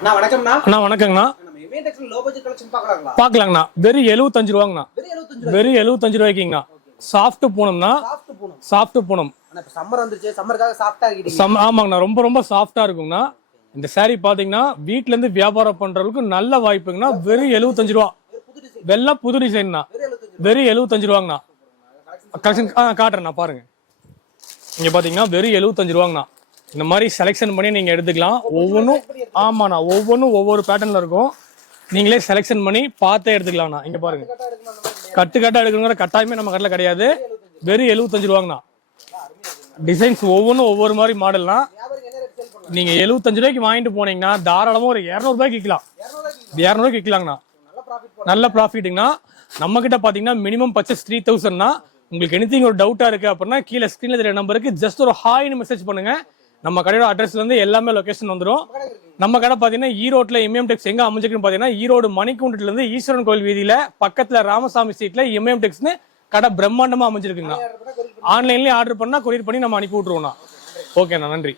அண்ணா வணக்கம்ண்ணா. அண்ணா வணக்கங்கண்ணா. நம்ம இமேடெக்ஸ்ல low budget collection பார்க்கலாங்களா? பார்க்கலாங்கண்ணா. வெறும் 75 ரூபாங்கண்ணா. வெறும் 75 ரூபாய்க்குங்கண்ணா. சாஃப்ட் பூனம்ண்ணா. சாஃப்ட் பூனம். அண்ணா இப்ப சம்மர் வந்துருச்சு, சம்மருக்காக சாஃப்ட்டா ஆகிட்டீங்க. ஆமாங்கண்ணா, ரொம்ப ரொம்ப சாஃப்ட்டா இருக்குங்கண்ணா. இந்த saree பாத்தீங்கன்னா வீட்ல இருந்து வியாபாரம் பண்றதுக்கு நல்ல வாய்ப்புங்கண்ணா. வெறும் 75 ரூபா. வெள்ளை புது டிசைன்ண்ணா. வெறும் 75 ரூபாங்கண்ணா. கலெக்ஷன் காட்டுறேண்ணா பாருங்க. இங்க பாத்தீங்கன்னா வெறும் 75 ரூபாங்கண்ணா. இந்த மாதிரி செலெக்ஷன் பண்ணி நீங்க எடுத்துக்கலாம். ஒவ்வொன்றும் ஆமாண்ணா, ஒவ்வொன்றும் ஒவ்வொரு பேட்டர்ன்ல இருக்கும். நீங்களே செலெக்ஷன் பண்ணி பார்த்தே எடுத்துக்கலாம்ண்ணா. இங்க பாருங்க, கட்டா எடுக்கணுங்கிற கட்டாயமே நம்ம கடையில் கிடையாது. வெறும் 75 ரூபாங்கண்ணா. டிசைன்ஸ் ஒவ்வொன்றும் ஒவ்வொரு மாதிரி மாடல்லாம். நீங்க 75 ரூபாய்க்கு வாங்கிட்டு போனீங்கன்னா தாராளமா ஒரு 200 ரூபாய்க்கு விற்கலாம். 200 ரூபாய்க்கு விற்கலாங்கண்ணா. நல்ல ப்ராஃபிட்டுங்கண்ணா. நம்ம கிட்ட பாத்தீங்கன்னா மினிமம் பர்ச்சேஸ் 3000னா. உங்களுக்கு எனிதிங் ஒரு டவுட்டா இருக்கு அப்படின்னா கீழே ஸ்கிரீன்ல தெரிய நம்பருக்கு ஜஸ்ட் ஒரு ஹாய்னு மெசேஜ் பண்ணுங்க. நம்ம கடையோட அட்ரஸ்ல இருந்து எல்லாமே லொகேஷன் வந்துடும். நம்ம கடை பாத்தீங்கன்னா ஈரோட்ல எம்எம் டெக்ஸ் எங்க அமைஞ்சிருக்குன்னு பாத்தீங்கன்னா ஈரோடு மணிக்கூண்டத்துல இருந்து ஈஸ்வரன் கோயில் வீதியில பக்கத்துல ராமசாமி ஸ்ட்ரீட்ல எம்எம் டெக்ஸ்னு கடை பிரம்மாண்டமா அமைஞ்சிருக்குங்க. ஆன்லைன்லயே ஆர்டர் பண்ணா கொரியர் பண்ணி நம்ம அனுப்பி விட்டுருவோம்ண்ணா. ஓகேண்ணா, நன்றி.